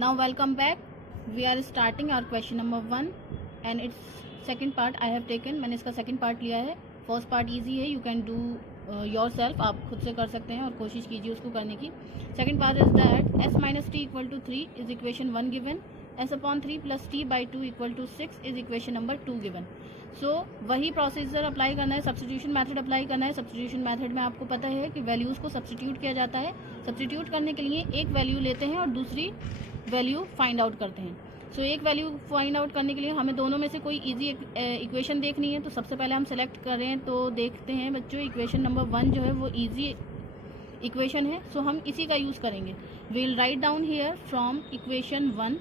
Now welcome back. We are starting our question number 1 and its second part I have taken. मैंने इसका second part लिया है. First part easy है, you can do yourself. आप खुद से कर सकते हैं और कोशिश कीजिए उसको करने की. Second part is that s minus t equal to 3 is equation 1 given. S upon 3 plus t by 2 equal to 6 is equation number 2 given. सो वही प्रोसीजर अप्लाई करना है, सब्स्टिट्यूशन मेथड अप्लाई करना है. सब्स्टिट्यूशन मेथड में आपको पता है कि वैल्यूज़ को सब्स्टिट्यूट किया जाता है. सब्स्टिट्यूट करने के लिए एक वैल्यू लेते हैं और दूसरी वैल्यू फाइंड आउट करते हैं. सो एक वैल्यू फाइंड आउट करने के लिए हमें दोनों में से कोई इजी इक्वेशन देखनी है. तो सबसे पहले हम सेलेक्ट करें तो देखते हैं बच्चों, इक्वेशन नंबर 1 जो है वो इजी इक्वेशन है. सो हम इसी का यूज़ करेंगे. We will write down here from equation 1.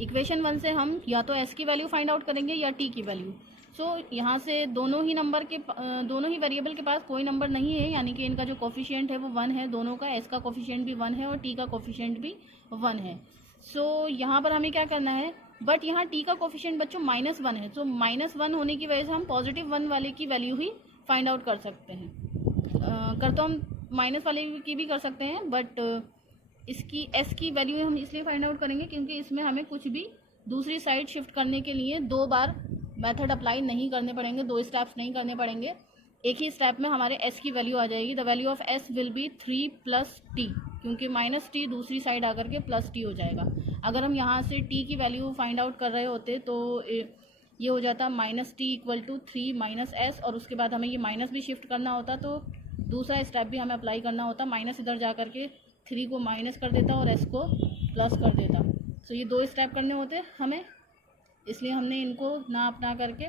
Equation 1 से हम या तो s की वैल्यू फाइंड आउट करेंगे या t की वैल्यू. सो यहाँ से दोनों ही वेरिएबल के पास कोई नंबर नहीं है, यानी कि इनका जो कोफिशिएंट है वो 1 है. दोनों का s का कोफिशिएंट भी 1 है और t का कोफिशिएंट भी 1 है. सो यहाँ पर हमें क्या करना है, बट यहाँ t का कोफिशिएंट बच्चों -1 है. सो -1 होने की वजह से हम पॉजिटिव 1 वाले की वैल्यू ही फाइंड आउट कर सकते हैं. कर तो हम माइनस वाले की भी कर सकते हैं, बट इसकी s की वैल्यू हम इसलिए फाइंड आउट करेंगे क्योंकि इसमें हमें कुछ भी दूसरी साइड शिफ्ट करने के लिए 2 बार मेथड अप्लाई नहीं करने पड़ेंगे, 2 स्टेप्स नहीं करने पड़ेंगे. एक ही स्टेप में हमारे s की वैल्यू आ जाएगी. The value of s will be 3 plus t, क्योंकि -t दूसरी साइड आकर के प्लस t हो जाएगा. अगर हम यहाँ से t की वैल्यू फाइंड आउट कर रहे होते तो ये हो जाता -t equal to 3 minus s, और उसके बाद हमें ये माइनस भी शिफ्ट करना होता तो दूसरा स्टेप भी हमें अप्लाई करना होता. माइनस इधर जा करके 3 को माइनस कर देता और s को प्लस कर देता. सो ये 2 स्टेप करने होते हमें, इसलिए हमने इनको ना अपना करके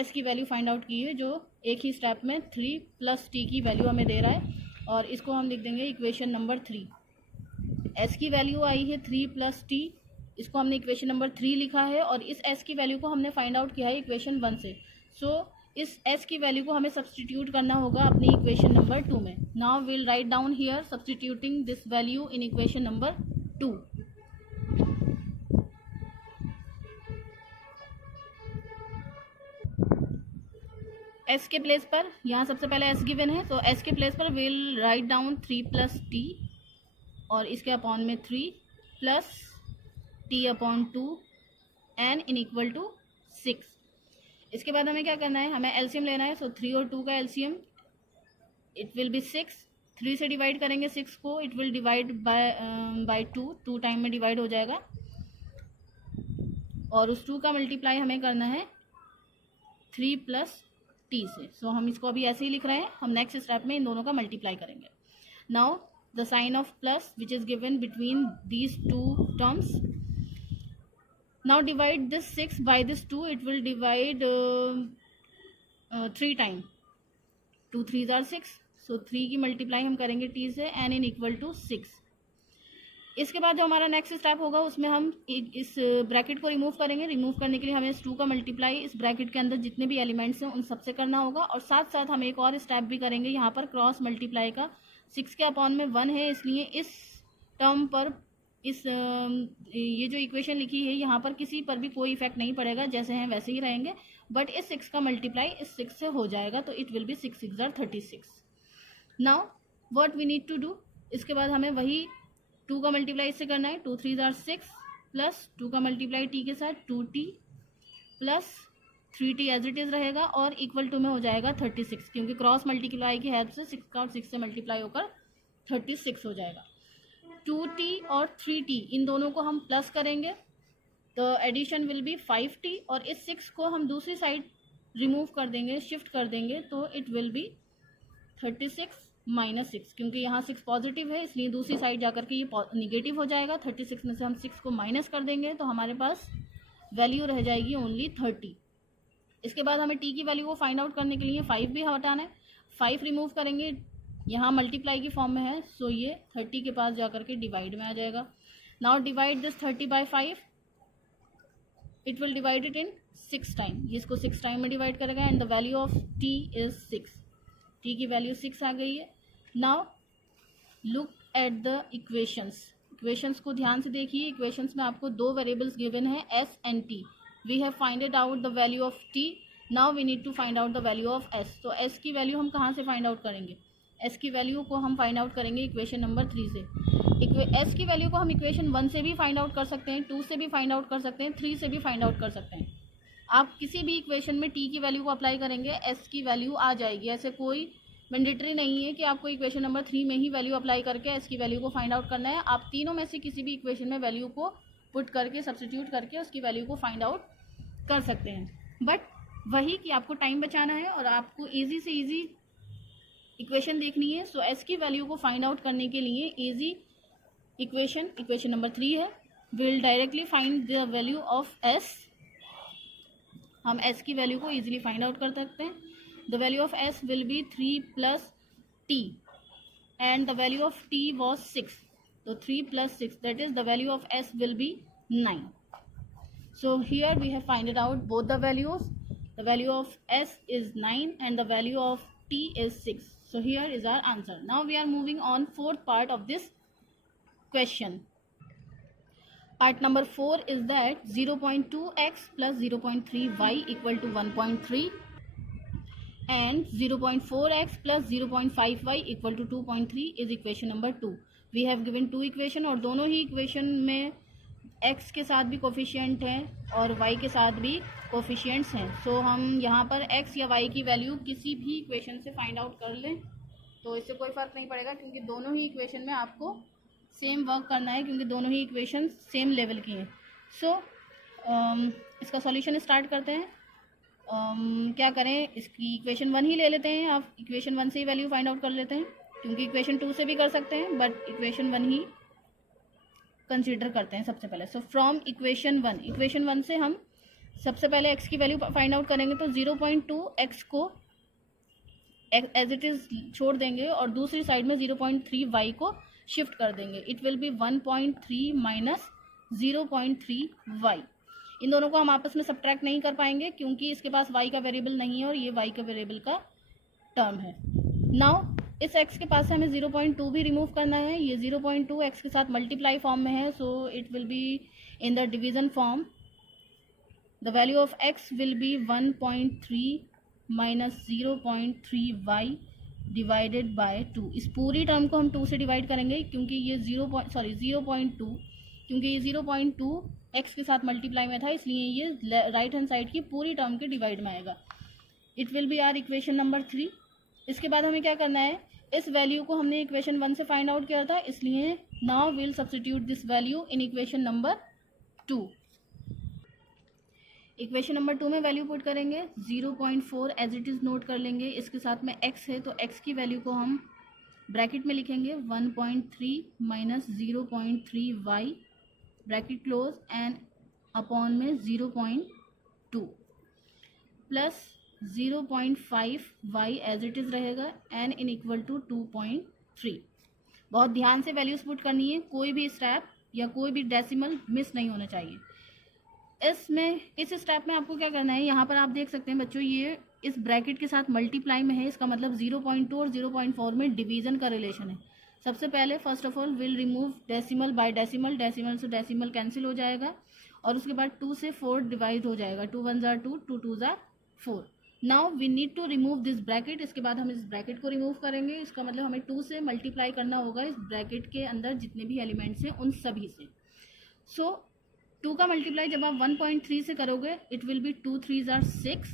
s की वैल्यू फाइंड आउट की है, जो एक ही स्टेप में 3 प्लस t की वैल्यू हमें दे रहा है. और इसको हम लिख देंगे इक्वेशन नंबर 3. s की वैल्यू आई है 3 प्लस t, इसको हमने इक्वेशन नंबर 3 लिखा है और इस s की वैल्यू को हमने फाइंड आउट किया है इक्वेशन 1 से. सो इस s की वैल्यू को हमें सब्स्टिट्यूट करना होगा अपनी इक्वेशन नंबर 2 में. Now will write down here substituting this value in equation number 2. s के प्लेस पर यहाँ सबसे पहले s गिवन है, तो s के प्लेस पर will write down 3 plus t और इसके अपॉन में 3 plus t upon 2 and in equal to 6. इसके बाद हमें क्या करना है, हमें एलसीएम लेना है. सो 3 और 2 का एलसीएम इट विल बी 6. 3 से डिवाइड करेंगे 6 को, it will divide by 2 time में डिवाइड हो जाएगा. और उस 2 का मल्टीप्लाई हमें करना है 3 प्लस t से. सो हम इसको अभी ऐसे ही लिख रहे हैं, हम नेक्स्ट स्टेप में इन दोनों का मल्टीप्लाई करेंगे. Now the sign of plus which is given between these 2 terms. Now divide this 6 by this 2, it will divide 3 time. 2 3s are 6. So 3 की मल्टीप्लाई हम करेंगे t से n इन इक्वल टू 6. इसके बाद जो हमारा नेक्स्ट स्टेप होगा उसमें हम इस ब्रैकेट को रिमूव करेंगे. रिमूव करने के लिए हमें इस 2 का मल्टीप्लाई इस ब्रैकेट के अंदर जितने भी एलिमेंट्स हैं उन सबसे करना होगा. और साथ साथ हम एक और स्टेप भी करेंगे यहाँ पर क्रॉस मल्टीप्लाई का. 6 के अपॉन में 1 है, इसलिए इस टर्म पर ये जो इक्वेशन लिखी है यहाँ पर किसी पर भी कोई इफेक्ट नहीं पड़ेगा, जैसे हैं वैसे ही रहेंगे. बट इस 6 का मल्टीप्लाई इस 6 से हो जाएगा, तो it will be 6 6 are 36. Now what we need to do, इसके बाद हमें वही 2 का मल्टीप्लाई इससे करना है. 2 3s are 6 प्लस 2 का मल्टीप्लाई t के साथ 2t plus 3t as it is रहेगा और इक्वल टू में हो जाएगा 36, क्योंकि क्रॉस मल्टीप्लाई की हेल्प से 6 का 6 से मल्टीप्लाई होकर 36 हो जाएगा. 2t और 3t इन दोनों को हम प्लस करेंगे तो एडिशन विल बी 5t, और इस 6 को हम दूसरी साइड रिमूव कर देंगे, शिफ्ट कर देंगे, तो इट विल बी 36 माइनस 6. क्योंकि यहाँ 6 पॉजिटिव है इसलिए दूसरी साइड जाकर के ये निगेटिव हो जाएगा. 36 में से हम 6 को माइनस कर देंगे तो हमारे पास वैल्यू रह जाएगी ओनली 30. इसके बाद हमें t की वैल्यू को फाइंड आउट करने के लिए 5 भी हटाना है. 5 रिमूव करेंगे, यहाँ मल्टीप्लाई की फॉर्म में है, सो ये 30 के पास जाकर के डिवाइड में आ जाएगा. Now divide this 30 by 5, it will divide it in 6 time. ये इसको 6 टाइम में डिवाइड करेगा and the value of t is 6. t की वैल्यू 6 आ गई है. Now look at the equations को ध्यान से देखिए. इक्वेशंस में आपको 2 वेरिएबल्स गिवन है s and t. We have finded out the value of t. Now we need to find out the value of s. तो s की वैल्यू हम कहाँ से फाइंड आउट करेंगे, s की वैल्यू को हम फाइंड आउट करेंगे इक्वेशन नंबर 3 से. एस की वैल्यू को हम इक्वेशन 1 से भी फाइंड आउट कर सकते हैं, 2 से भी फाइंड आउट कर सकते हैं, 3 से भी फाइंड आउट कर सकते हैं। आप किसी भी इक्वेशन में टी की वैल्यू को अप्लाई करेंगे, एस की वैल्यू आ जाएगी। ऐसे कोई मैंडेटरी नहीं है कि आपको इक्वेशन नंबर 3 में ही वैल्यू अप्लाई करके एस की वैल्यू को फाइंड आउट करना है। आप तीनों में से किसी भी इक्वेशन में वैल्यू को पुट करके सब्स्टिट्यूट करके उसकी वैल्यू को फाइंड आउट कर सकते हैं। बट वही कि आपको टाइम बचाना है और आपको ईजी से ईजी इक्वेशन देखनी है। सो एस की वैल्यू को फाइंड आउट करने के लिए ईजी इक्वेशन नंबर 3 है। Will directly find the value of S. हम s की वैल्यू को इजीली फाइंड आउट कर सकते हैं। The value of s will be 3 + t and the value of t was 6, तो 3 + 6 that is the value of s will be 9. So here we have find it out both the values. The value of s is 9 and the value of t is 6. So here is our answer. Now we are moving on fourth part of this question. Part number 4 is that 0.2x plus 0.3y equal to 1.3 and 0.4x plus 0.5y equal to 2.3 is equation number 2. We have given two equation और दोनों ही equation में x के साथ भी coefficient हैं और y के साथ भी कोफिशिएंट्स हैं। सो हम यहाँ पर x या y की वैल्यू किसी भी इक्वेशन से फाइंड आउट कर लें तो इससे कोई फ़र्क नहीं पड़ेगा, क्योंकि दोनों ही इक्वेशन में आपको सेम वर्क करना है, क्योंकि दोनों ही इक्वेशन सेम लेवल की हैं। सो इसका सॉल्यूशन स्टार्ट करते हैं। क्या करें, इसकी इक्वेशन 1 ही ले लेते हैं। आप इक्वेशन 1 से ही वैल्यू फाइंड आउट कर लेते हैं, क्योंकि इक्वेशन 2 से भी कर सकते हैं बट इक्वेशन 1 ही कंसीडर करते हैं सबसे पहले। सो फ्रॉम इक्वेशन 1 से हम सबसे पहले x की वैल्यू फाइंड आउट करेंगे। तो 0.2x को एज इट इज़ छोड़ देंगे और दूसरी साइड में 0.3y को शिफ्ट कर देंगे। It will B 1.3 minus 0.3y। इन दोनों को हम आपस में सब्ट्रैक्ट नहीं कर पाएंगे क्योंकि इसके पास y का वेरिएबल नहीं है और ये y का वेरिएबल का टर्म है। नाउ इस x के पास से हमें 0.2 भी रिमूव करना है। ये 0.2 x के साथ मल्टीप्लाई फॉर्म में है, so it will be in the division form. The value of x will be 1.3 minus 0.3y divided by 2। इस पूरी टर्म को हम 2 से डिवाइड करेंगे क्योंकि ये 0.2 क्योंकि ये 0.2 x के साथ मल्टीप्लाई में था, इसलिए ये राइट हैंड साइड की पूरी टर्म के डिवाइड में आएगा। It will be our equation number 3। इसके बाद हमें क्या करना है, इस वैल्यू को हमने इक्वेशन 1 से फाइंड आउट किया था, इसलिए now will substitute this value in equation number 2। Equation number 2 में वैल्यू पुट करेंगे। 0.4 एज इट इज़ नोट कर लेंगे। इसके साथ में x है तो x की वैल्यू को हम ब्रैकेट में लिखेंगे 1.3 minus 0.3y bracket close and upon में 0.2 plus 0.5y as it is रहेगा एंड इन इक्वल टू 2.3। बहुत ध्यान से वैल्यूज पुट करनी है, कोई भी स्टेप या कोई भी डेसिमल मिस नहीं होना चाहिए। इस स्टेप में आपको क्या करना है, यहाँ पर आप देख सकते हैं बच्चों ये इस ब्रैकेट के साथ मल्टीप्लाई में है, इसका मतलब 0.2 और 0.4 में डिवीजन का रिलेशन है। सबसे पहले first of all will remove decimal by decimal, decimal से डेसिमल कैंसिल हो जाएगा और उसके बाद 2 से 4 डिवाइड हो जाएगा। 2 1 ज़ा 2, 2 2 ज़ा 4। Now we need to remove this bracket. इसके बाद हम इस ब्रैकेट को रिमूव करेंगे। इसका मतलब हमें 2 से मल्टीप्लाई करना होगा इस ब्रैकेट के अंदर जितने भी एलिमेंट्स हैं उन सभी से। सो 2 का मल्टीप्लाई जब आप 1.3 से करोगे इट विल बी 2 3 ज़ा 6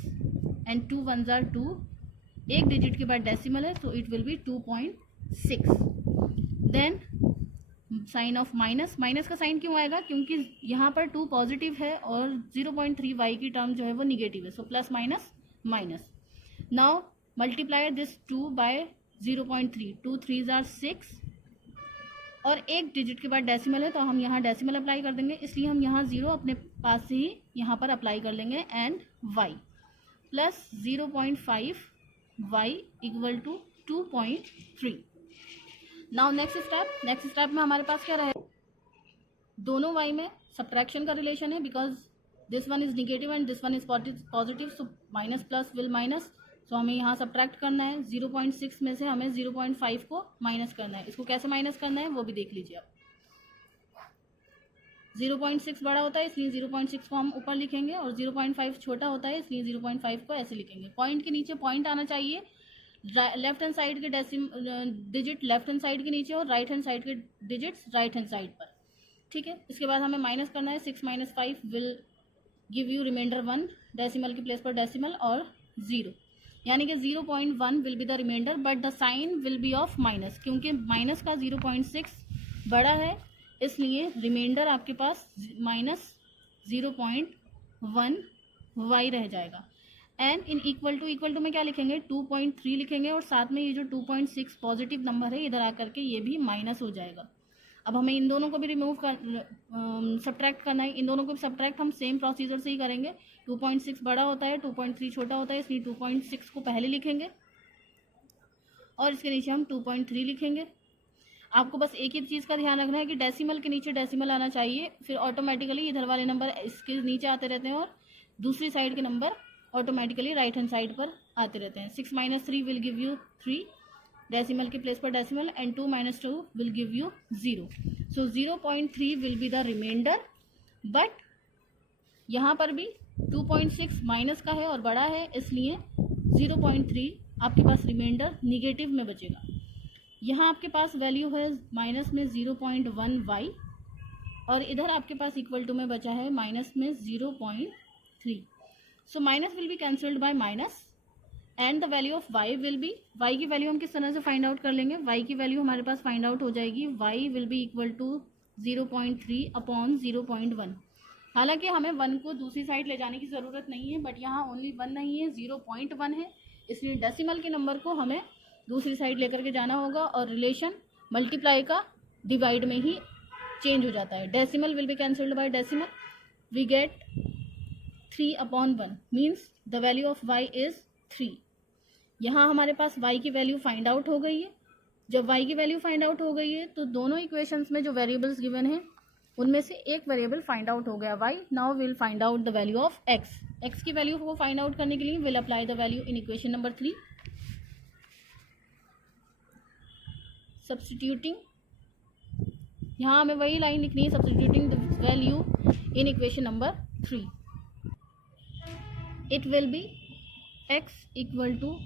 एंड 2 1 ज़ा 2। एक डिजिट के बाद डेसिमल है तो it will be 2.6। Then sign of minus. Minus का साइन क्यों आएगा, क्योंकि यहाँ पर 2 पॉजिटिव है और 0.3y की टर्म जो है वो निगेटिव है, so plus minus minus. Now multiply this 2 by 0.3, 2 3 ज़ा 6 और एक डिजिट के बाद डेसिमल है तो हम यहाँ डेसिमल अप्लाई कर देंगे, इसलिए हम यहाँ 0 अपने पास से ही यहाँ पर अप्लाई कर लेंगे and y plus 0.5y equal to 2.3। Now next step में हमारे पास क्या रहेगा, दोनों y में सब्ट्रैक्शन का रिलेशन है because this one is negative and this one is positive, so minus plus will minus. सो हमें यहाँ सब्ट्रैक्ट करना है। 0.6 में से हमें 0.5 को माइनस करना है। इसको कैसे माइनस करना है वो भी देख लीजिए आप। 0.6 बड़ा होता है इसलिए 0.6 को हम ऊपर लिखेंगे और 0.5 छोटा होता है इसलिए 0.5 को ऐसे लिखेंगे। पॉइंट के नीचे पॉइंट आना चाहिए, लेफ्ट हैंड साइड के डिजिट लेफ्ट हैंड साइड के नीचे और राइट हैंड साइड के डिजिट्स राइट हैंड साइड पर, ठीक है। इसके बाद हमें माइनस करना है, 6 - 5 will give you reminder 1, decimal की प्लेस पर डेसिमल और 0, यानी कि 0.1 will be the reminder, but the sign will be of minus, क्योंकि माइनस का 0.6 बड़ा है, इसलिए रिमाइंडर आपके पास -0.1 y रह जाएगा। एंड इन इक्वल टू में क्या लिखेंगे, 2.3 लिखेंगे, और साथ में ये जो 2.6 पॉजिटिव नंबर है इधर आकर के ये भी माइनस हो जाएगा। अब हमें इन दोनों को भी सब्ट्रैक्ट करना है। इन दोनों को भी सब्ट्रैक्ट हम सेम प्रोसीजर से ही करेंगे। 2.6 बड़ा होता है, 2.3 छोटा होता है, इसलिए 2.6 को पहले लिखेंगे और इसके नीचे हम 2.3 लिखेंगे। आपको बस एक ही चीज़ का ध्यान रखना है कि डेसिमल के नीचे डेसिमल आना चाहिए, फिर ऑटोमेटिकली इधर वाले नंबर इसके नीचे आते रहते हैं और दूसरी साइड के number automatically right hand side पर आते रहते हैं। 6 - 3 विल गिव यू 3, डेसिमल की प्लेस पर decimal, and 2 - 2 will give you 0। So 0.3 will be the reminder, but यहाँ पर भी 2.6 माइनस का है और बड़ा है, इसलिए 0.3 आपके पास रिमाइंडर निगेटिव में बचेगा। यहाँ आपके पास वैल्यू है माइनस में 0.1 y और इधर आपके पास इक्वल टू में बचा है माइनस में 0.3। So minus will be cancelled bye minus and the value of y will B, y की वैल्यू हम किस तरह से फाइंड आउट कर लेंगे, y की वैल्यू हमारे पास फाइंड आउट हो जाएगी, y will be equal to 0.3 upon 0.1। हालांकि हमें 1 को दूसरी साइड ले जाने की ज़रूरत नहीं है, बट यहाँ ओनली 1 नहीं है, 0.1 है, इसलिए डेसिमल के नंबर को हमें दूसरी साइड लेकर के जाना होगा और रिलेशन मल्टीप्लाई का डिवाइड में ही चेंज हो जाता है। Decimal will be cancelled by decimal, we get 3 upon 1 means the value of y is 3। यहाँ हमारे पास y की वैल्यू फाइंड आउट हो गई है। जब y की वैल्यू फाइंड आउट हो गई है तो दोनों इक्वेशंस में जो वेरिएबल्स गिवन है उनमें से एक वेरिएबल फाइंड आउट हो गया y। Now will find out the value of x। x की वैल्यू को फाइंड आउट करने के लिए will apply the value in equation number 3। Substituting, यहाँ हमें वही लाइन लिखनी है, substituting the value in equation number 3। It will be x equal to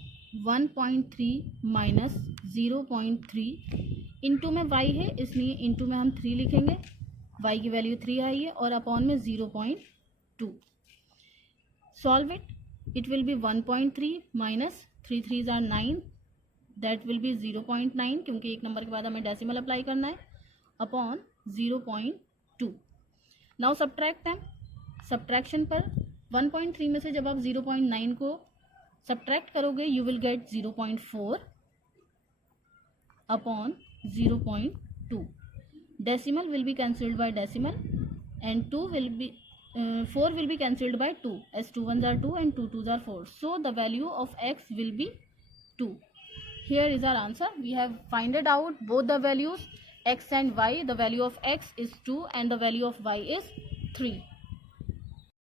1.3 minus 0.3, into में y है इसलिए इंटू में हम 3 लिखेंगे, y की वैल्यू 3 आई है, और अपॉन में 0.2। Solve it will B 1.3 minus 3 3s are 9, that will be 0.9, क्योंकि एक नंबर के बाद हमें डेसिमल अप्लाई करना है, upon 0.2। Now subtract them. Subtraction पर 1.3 में से जब आप 0.9 को सब्ट्रैक्ट करोगे you will get 0.4 upon 0.2। Decimal will be cancelled by decimal and 4 will be cancelled by 2, as 2 1s are 2 and 2 2s are 4. So the value of x will be 2. Here is our answer. We have finded out both the values x and y. The value of x is 2 and the value of y is 3.